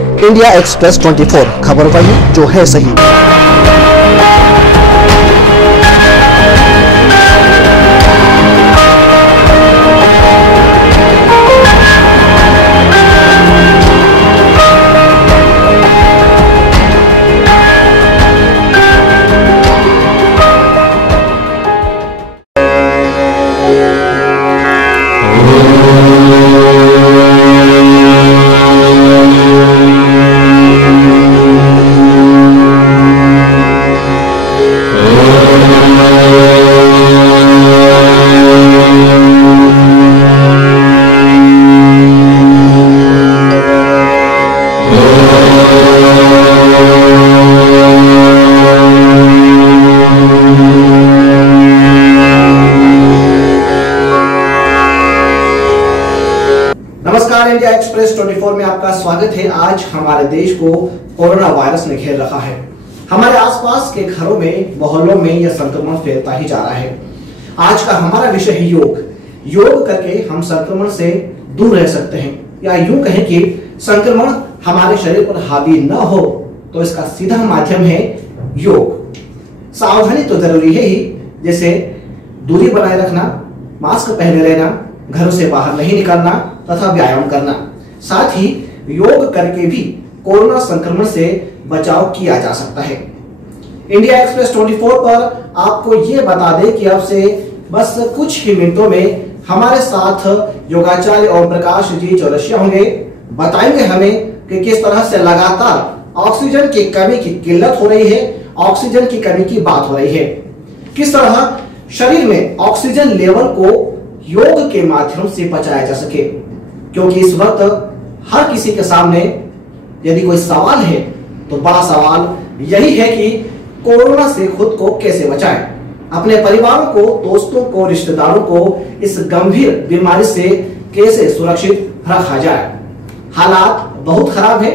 India express 24 खबर वही जो है सही। नमस्कार, इंडिया एक्सप्रेस 24 में आपका स्वागत है। आज हमारे देश को कोरोना वायरस ने घेर रखा है। हमारे आसपास के घरों में, मोहल्लों में यह संक्रमण फैलता ही जा रहा है। आज का हमारा विषय है योग। योग करके हम संक्रमण से दूर रह सकते हैं, या यूं कहें कि संक्रमण हमारे शरीर पर हावी न हो तो इसका सीधा माध्यम है योग। सावधानी तो जरूरी है ही, जैसे दूरी बनाए रखना, मास्क पहने रहना, घरों से बाहर नहीं निकलना तथा व्यायाम करना। साथ ही योग करके भी कोरोना संक्रमण से बचाव किया जा सकता है। इंडिया एक्सप्रेस 24 पर आपको ये बता दें कि अब से बस कुछ ही मिनटों में हमारे साथ योगाचार्य ओम प्रकाश जी चौरसिया होंगे। बताएंगे हमें कि किस तरह से लगातार ऑक्सीजन की कमी की किल्लत हो रही है, ऑक्सीजन की कमी की बात हो रही है, किस तरह शरीर में ऑक्सीजन लेवल को योग के माध्यम से बचाया जा सके। क्योंकि इस वक्त हर किसी के सामने यदि कोई सवाल है तो बड़ा सवाल यही है कि कोरोना से खुद को कैसे बचाएं, अपने परिवारों को, दोस्तों को, रिश्तेदारों को इस गंभीर बीमारी से कैसे सुरक्षित रखा जाए। हालात बहुत खराब है,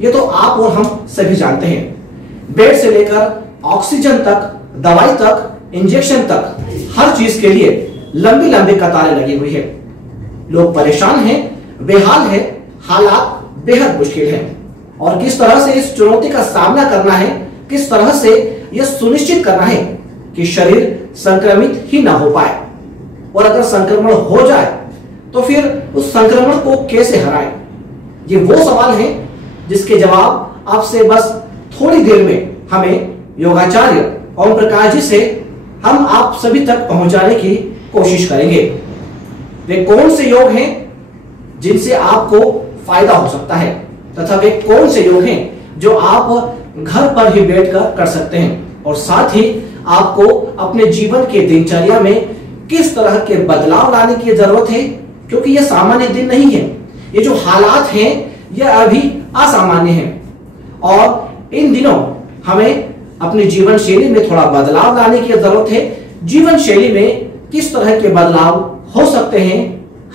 ये तो आप और हम सभी जानते हैं। बेड से लेकर ऑक्सीजन तक, दवाई तक, इंजेक्शन तक, हर चीज के लिए लंबी लंबी कतारें लगी हुई है। लोग परेशान हैं, बेहाल है, हालात बेहद मुश्किल है। और किस तरह से इस चुनौती का सामना करना है, किस तरह से यह सुनिश्चित करना है कि शरीर संक्रमित ही ना हो पाए, और अगर संक्रमण हो जाए तो फिर उस संक्रमण को कैसे हराएं। ये वो सवाल है जिसके जवाब आपसे बस थोड़ी देर में हमें योगाचार्य ओम प्रकाश जी से हम आप सभी तक पहुंचाने की कोशिश करेंगे। वे कौन से योग हैं जिनसे आपको फायदा हो सकता है, तथा वे कौन से योग हैं जो आप घर पर ही बैठकर कर सकते हैं, और साथ ही आपको अपने जीवन के दिनचर्या में किस तरह के बदलाव लाने की जरूरत है। क्योंकि यह सामान्य दिन नहीं है, ये जो हालात हैं यह अभी असामान्य हैं, और इन दिनों हमें अपनी जीवन शैली में थोड़ा बदलाव लाने की जरूरत है। जीवन शैली में किस तरह के बदलाव हो सकते हैं,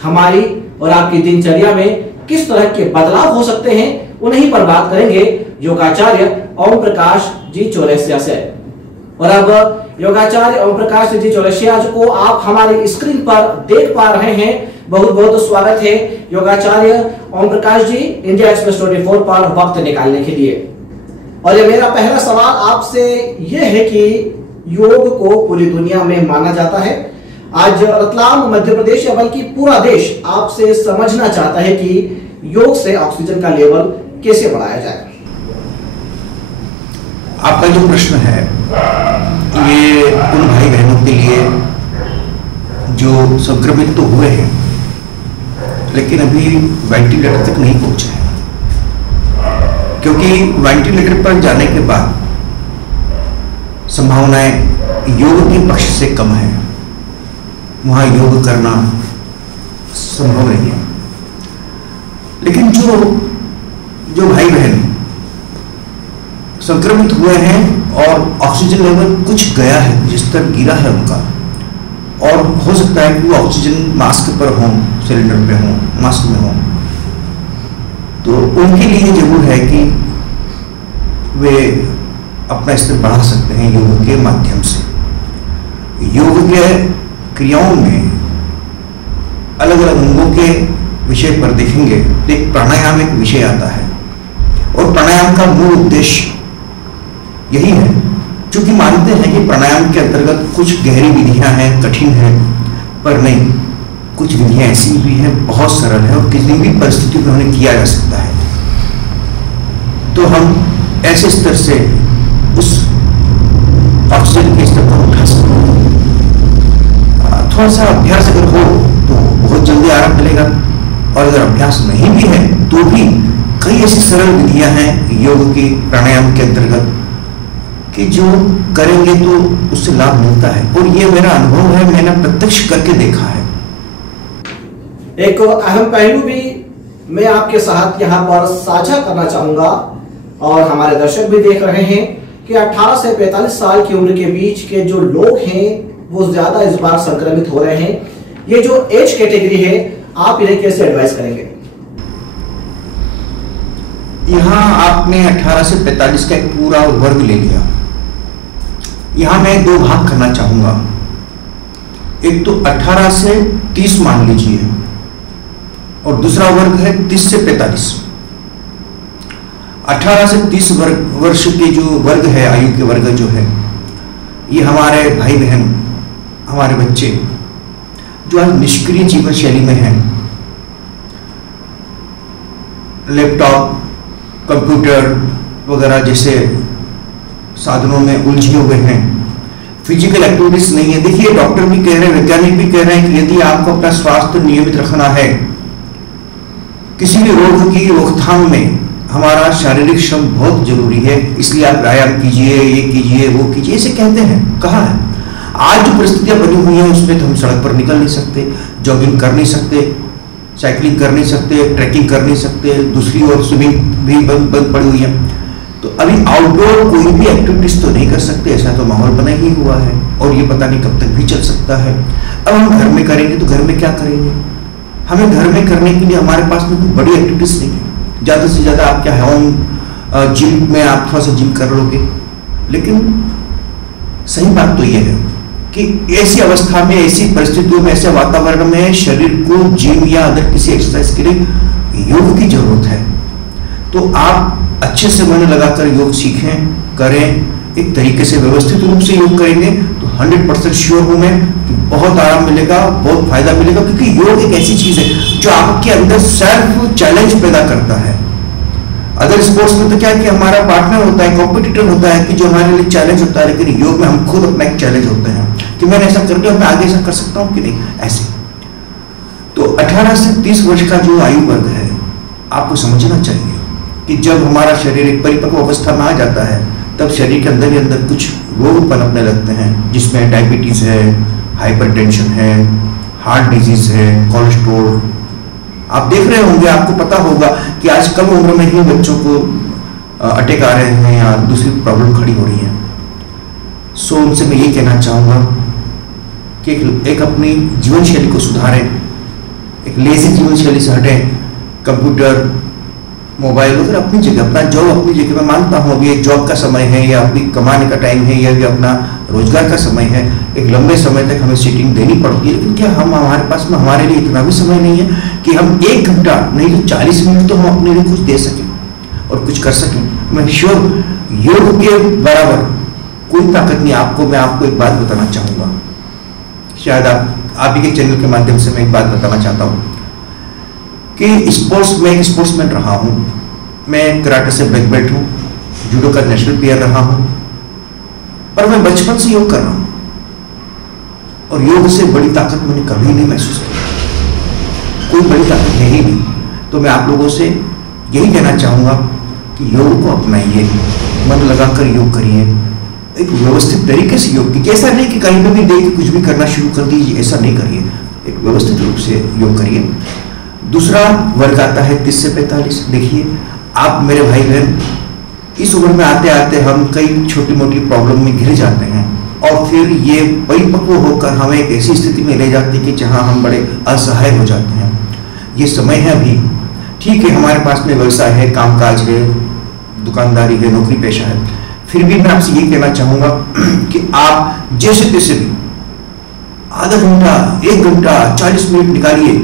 हमारी और आपकी दिनचर्या में किस तरह के बदलाव हो सकते हैं, उन्हीं पर बात करेंगे योगाचार्य ओम प्रकाश जी चौरसिया से। और अब योगाचार्य ओम प्रकाश जी चौरसिया को आप हमारी स्क्रीन पर देख पा रहे हैं। बहुत बहुत स्वागत है योगाचार्य ओम प्रकाश जी इंडिया एक्सप्रेस 24 पर वक्त निकालने के लिए। और ये मेरा पहला सवाल आपसे यह है कि योग को पूरी दुनिया में माना जाता है। आज रतलाम, मध्य प्रदेश या बल्कि पूरा देश आपसे समझना चाहता है कि योग से ऑक्सीजन का लेवल कैसे बढ़ाया जाए। आपका जो प्रश्न है ये उन भाई बहनों के लिए जो संक्रमित तो हुए हैं लेकिन अभी वेंटिलेटर तक नहीं पहुंचे हैं, क्योंकि वेंटिलेटर पर जाने के बाद संभावनाएं योग के पक्ष से कम है, वहां योग करना संभव नहीं है। लेकिन जो भाई बहन संक्रमित हुए हैं और ऑक्सीजन लेवल कुछ गया है, जिस स्तर गिरा है उनका, और हो सकता है कि वो ऑक्सीजन मास्क पर हो, सिलेंडर पे हो, मास्क में हो, तो उनके लिए जरूर है कि वे अपना स्तर बढ़ा सकते हैं योग के माध्यम से। योग के क्रियाओं में अलग अलग अंगों के विषय पर देखेंगे तो एक प्राणायाम एक विषय आता है, और प्राणायाम का मूल उद्देश्य यही है, क्योंकि मानते हैं कि प्राणायाम के अंतर्गत कुछ गहरी विधियां हैं, कठिन हैं, पर नहीं, कुछ विधियां ऐसी भी हैं बहुत सरल है और किसी भी परिस्थिति में उन्हें किया जा सकता है। तो हम ऐसे स्तर से उस ऑक्सीजन के स्तर को उठा सकते हैं। थोड़ा सा अभ्यास अगर हो तो बहुत जल्दी आराम मिलेगा, और अगर अभ्यास नहीं भी है तो भी कई ऐसी सरल विधियां हैं योग की, प्राणायाम के अंतर्गत, कि जो करेंगे तो उससे लाभ मिलता है। और ये मेरा अनुभव है, मैंने प्रत्यक्ष करके देखा है। एक अहम पहलू भी मैं आपके साथ यहाँ पर साझा करना चाहूंगा, और हमारे दर्शक भी देख रहे हैं कि 18 से 45 साल की उम्र के बीच के जो लोग हैं वो ज्यादा इस बार संक्रमित हो रहे हैं। ये जो एज कैटेगरी है, आप इन्हें कैसे एडवाइस करेंगे? यहाँ आपने 18 से 45 का एक पूरा वर्ग ले लिया। यहाँ मैं दो भाग करना चाहूंगा। एक तो 18 से 30 मान लीजिए, और दूसरा वर्ग है 30 से 45। 18 से 30 वर्ष के जो वर्ग है, आयु के वर्ग जो है, ये हमारे भाई बहन, हमारे बच्चे जो आज निष्क्रिय जीवन शैली में हैं, लैपटॉप, कंप्यूटर वगैरह जैसे साधनों में उलझे हुए हैं, फिजिकल एक्टिविटीज नहीं है। देखिए, डॉक्टर भी कह रहे हैं, वैज्ञानिक भी कह रहे हैं कि यदि आपको अपना स्वास्थ्य नियमित रखना है, किसी भी रोग की रोकथाम में हमारा शारीरिक श्रम बहुत जरूरी है। इसलिए आप व्यायाम कीजिए, ये कीजिए, वो कीजिए, ऐसे कहते हैं, कहा है। आज जो परिस्थितियां बनी हुई हैं उसमें तो हम सड़क पर निकल नहीं सकते, जॉगिंग कर नहीं सकते, साइकिलिंग कर नहीं सकते, ट्रैकिंग कर नहीं सकते, दूसरी ओर स्विमिंग भी बंद पड़ी हुई है। तो अभी आउटडोर कोई भी एक्टिविटीज तो नहीं कर सकते, ऐसा तो माहौल बना ही हुआ है, और ये पता नहीं कब तक भी चल सकता है। अब हम घर में करेंगे तो घर में क्या करेंगे? हमें घर में करने के लिए हमारे पास में कोई बड़ी एक्टिविटीज नहीं है। ज़्यादा से ज़्यादा आप क्या है, होम जिम में आप थोड़ा सा जिम कर लोगे। लेकिन सही बात तो यह है कि ऐसी अवस्था में, ऐसी परिस्थितियों में, ऐसे वातावरण में शरीर को जिम या अदर किसी एक्सरसाइज के लिए योग की जरूरत है। तो आप अच्छे से मन लगाकर योग सीखें, करें, एक तरीके से व्यवस्थित रूप से योग करेंगे तो 100% श्योर हूं मैं कि बहुत आराम मिलेगा, बहुत फायदा मिलेगा। क्योंकि योग एक ऐसी चीज है जो आपके अंदर सेल्फ चैलेंज पैदा करता है। अदर स्पोर्ट्स में तो क्या है कि हमारा पार्टनर होता है, कॉम्पिटिटर होता है, कि जो हमारे लिए चैलेंज होता है, लेकिन योग में हम खुद अपना एक चैलेंज होते हैं कि मैंने ऐसा कर लिया, मैं आगे ऐसा कर सकता हूँ कि नहीं, ऐसे। तो 18 से 30 वर्ष का जो आयु वर्ग है, आपको समझना चाहिए कि जब हमारा शरीर एक परिपक्व अवस्था में आ जाता है, तब शरीर के अंदर ही अंदर कुछ रोग पनपने लगते हैं, जिसमें डायबिटीज है, हाइपरटेंशन है, हार्ट डिजीज है, कोलेस्ट्रॉल। आप देख रहे होंगे, आपको पता होगा कि आज कम उम्र में ही बच्चों को अटैक आ रहे हैं या दूसरी प्रॉब्लम खड़ी हो रही है। सो उनसे मैं ये कहना चाहूँगा कि एक अपनी जीवन शैली को सुधारें, एक लेजी जीवन शैली से हटें। कंप्यूटर, मोबाइल वगैरह अपनी जगह, अपना जॉब अपनी जगह। मैं मानता हूँ अभी एक जॉब का समय है, या अभी कमाने का टाइम है, या भी अपना रोजगार का समय है, एक लंबे समय तक हमें सीटिंग देनी पड़ती है। लेकिन क्या हमारे पास में हमारे लिए इतना भी समय नहीं है कि हम 1 घंटा नहीं तो 40 मिनट तो हम अपने लिए कुछ दे सकें और कुछ कर सकें? मैं श्योर योग के बराबर कोई ताकत नहीं। मैं आपको एक बात बताना चाहूँगा, शायद आप ही के चैनल के माध्यम से मैं एक बात बताना चाहता हूँ कि मैं एक स्पोर्ट्समैन रहा हूँ। मैं कराटे से ब्लैक बेल्ट हूँ, जूडो का नेशनल प्लेयर रहा हूँ, पर मैं बचपन से योग कर रहा हूँ और योग से बड़ी ताकत मैंने कभी नहीं महसूस की। कोई बड़ी ताकत है ही नहीं। तो मैं आप लोगों से यही कहना चाहूँगा कि योग को अपनाइए, मन लगाकर योग करिए, एक व्यवस्थित तरीके से योग कीजिए। ऐसा नहीं कि कहीं पर भी देख के कुछ भी करना शुरू कर दीजिए, ऐसा नहीं करिए। एक व्यवस्थित रूप से योग करिए। दूसरा वर्ग आता है 30 से 45। देखिए, आप मेरे भाई बहन, इस उम्र में आते आते हम कई छोटी मोटी प्रॉब्लम में घिर जाते हैं, और फिर ये परिपक्व होकर हमें एक ऐसी स्थिति में ले जाती है कि जहां हम बड़े असहाय हो जाते हैं। ये समय है अभी, ठीक है, हमारे पास में व्यवसाय है, कामकाज है, दुकानदारी है, नौकरी पेशा है, फिर भी मैं आपसे ये कहना चाहूँगा कि आप जैसे तैसे भी आधा घंटा, 1 घंटा, 40 मिनट निकालिए,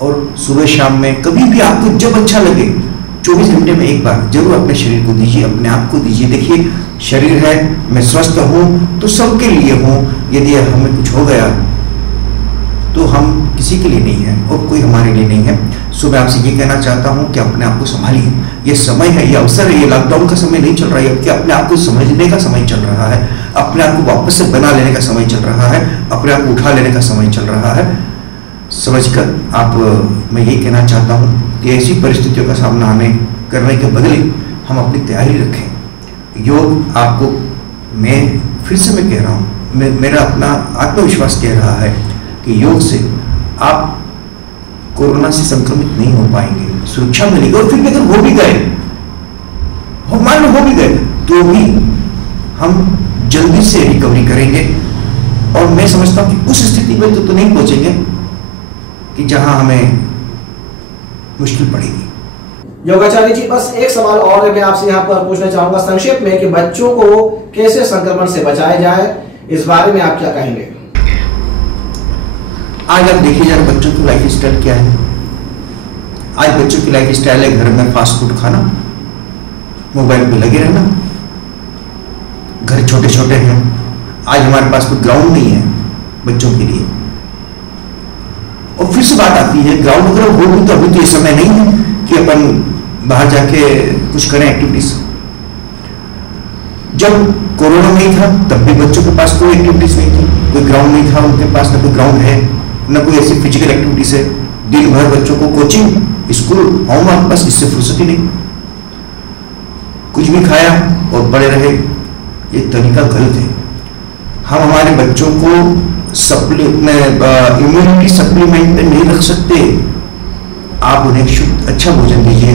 और सुबह शाम में कभी भी आपको जब अच्छा लगे 24 घंटे में एक बार जरूर अपने शरीर को दीजिए, अपने आप को दीजिए। देखिए, शरीर है, मैं स्वस्थ हूँ तो सबके लिए हूँ। यदि हमें कुछ हो गया तो हम किसी के लिए नहीं है और कोई हमारे लिए नहीं है। सो मैं आपसे ये कहना चाहता हूँ कि अपने आप को संभालिए। ये समय है, ये अवसर है, ये लॉकडाउन का समय नहीं चल रहा है, कि अपने आप को समझने का समय चल रहा है, अपने आप को वापस से बना लेने का समय चल रहा है, अपने आप को उठा लेने का समय चल रहा है। समझकर आप, मैं ये कहना चाहता हूँ कि ऐसी परिस्थितियों का सामना करने के बदले हम अपनी तैयारी रखें। योग आपको, मैं फिर से मैं कह रहा हूँ, मेरा अपना आत्मविश्वास कह रहा है कि योग से आप कोरोना से संक्रमित नहीं हो पाएंगे, सुरक्षा मिलेगी। और फिर भी अगर हो भी गए, मान लो हो भी गए, तो भी हम जल्दी से रिकवरी करेंगे। और मैं समझता हूं कि उस स्थिति में तो नहीं पहुंचेंगे कि जहां हमें मुश्किल पड़ेगी। योगाचार्य जी, बस एक सवाल और मैं आपसे यहाँ पर पूछना चाहूंगा संक्षेप में कि बच्चों को कैसे संक्रमण से बचाया जाए, इस बारे में आप क्या कहेंगे? आज आप देखिए जरा बच्चों की लाइफ स्टाइल क्या है। आज बच्चों की लाइफ स्टाइल है घर में फास्ट फूड खाना, मोबाइल पे लगे रहना, घर छोटे छोटे हैं। आज हमारे पास कोई ग्राउंड नहीं है बच्चों के लिए। और फिर से बात आती है, ग्राउंड अगर हो भी तो अभी तो ये समय नहीं है कि अपन बाहर जाके कुछ करें एक्टिविटीज। जब कोरोना नहीं था तब भी बच्चों के पास कोई एक्टिविटीज नहीं थी, कोई ग्राउंड नहीं था उनके पास, ना कोई ग्राउंड है, ना कोई ऐसी फिजिकल एक्टिविटीज है। दिन भर बच्चों को कोचिंग, स्कूल, होमवर्क, बस इससे फुर्सत ही नहीं। कुछ भी खाया और बड़े रहे, ये तरीका गलत है। हम हमारे बच्चों को इम्यूनिटी सप्लीमेंट पे नहीं रख सकते। आप उन्हें शुद्ध अच्छा भोजन दीजिए,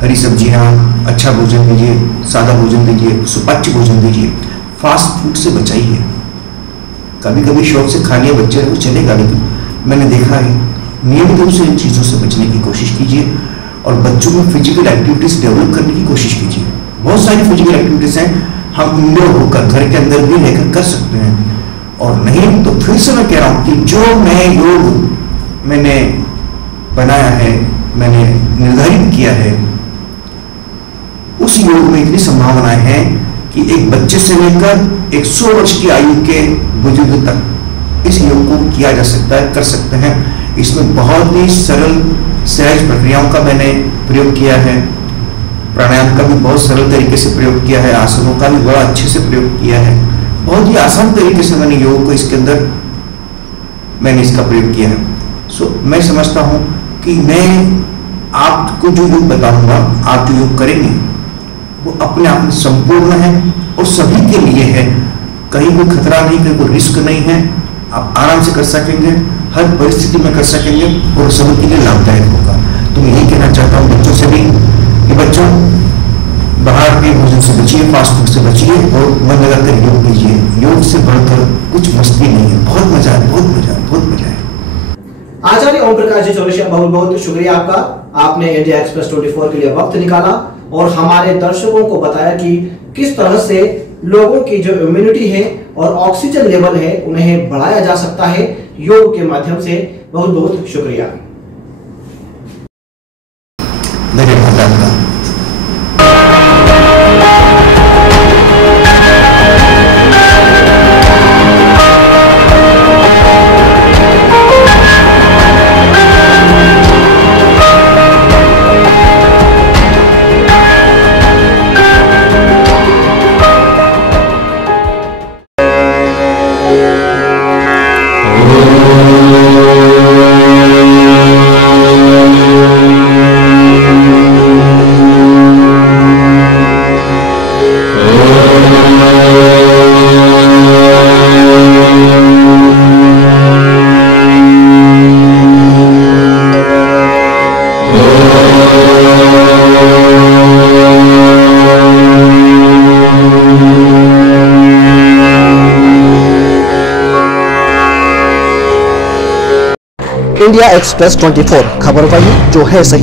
हरी सब्जियां, अच्छा भोजन दीजिए, सादा भोजन दीजिए, सुपाच्य भोजन दीजिए, फास्ट फूड से बचाइए। कभी कभी शौक से खा लिया बच्चे को चलेगा, लेकिन मैंने देखा है नियमित रूप से इन चीज़ों से बचने की कोशिश कीजिए और बच्चों में फिजिकल एक्टिविटीज डेवलप करने की कोशिश कीजिए। बहुत सारी फिजिकल एक्टिविटीज हैं, हम इंडोर होकर घर के अंदर भी रहकर कर सकते हैं। और नहीं तो फिर से मैं कह रहा हूँ कि जो योग मैंने बनाया है, मैंने निर्धारित किया है, उस योग में इतनी संभावनाएं हैं कि एक बच्चे से लेकर 100 वर्ष की आयु के बुजुर्ग तक इस योग को किया जा सकता है, कर सकते हैं। इसमें बहुत ही सरल सहज प्रक्रियाओं का मैंने प्रयोग किया है, प्राणायाम का भी बहुत सरल तरीके से प्रयोग किया है, आसनों का भी बड़ा अच्छे से प्रयोग किया है। बहुत ही आसान तरीके से मैंने योग को इसके अंदर मैंने इसका प्रयोग किया है। सो मैं समझता हूँ कि मैं आपको जो योग बताऊंगा, आप जो योग करेंगे वो अपने आप में संपूर्ण है और सभी के लिए है। कहीं कोई खतरा नहीं, कहीं कोई रिस्क नहीं है। आप आराम से कर सकेंगे, हर परिस्थिति में कर सकेंगे और सभी के लिए लाभदायक होगा। तो मैं यही कहना चाहता हूँ बच्चों से भी कि बच्चों बाहर के भोजन से बचिए, फास्ट फूड से बचिए और मन लगाकर योग कीजिए। योग से बढ़कर कुछ मस्ती नहीं है, बहुत मजा है, बहुत मजा है, बहुत मजा है। आचार्य ओम प्रकाश जी चौरसिया, बहुत बहुत शुक्रिया आपका। आपने इंडिया एक्सप्रेस 24 के लिए वक्त निकाला और हमारे दर्शकों को बताया कि किस तरह से लोगों की जो इम्यूनिटी है और ऑक्सीजन लेवल है उन्हें बढ़ाया जा सकता है योग के माध्यम से। बहुत बहुत शुक्रिया। धन्यवाद आपका। इंडिया एक्सप्रेस 24 खबर वही जो है सही।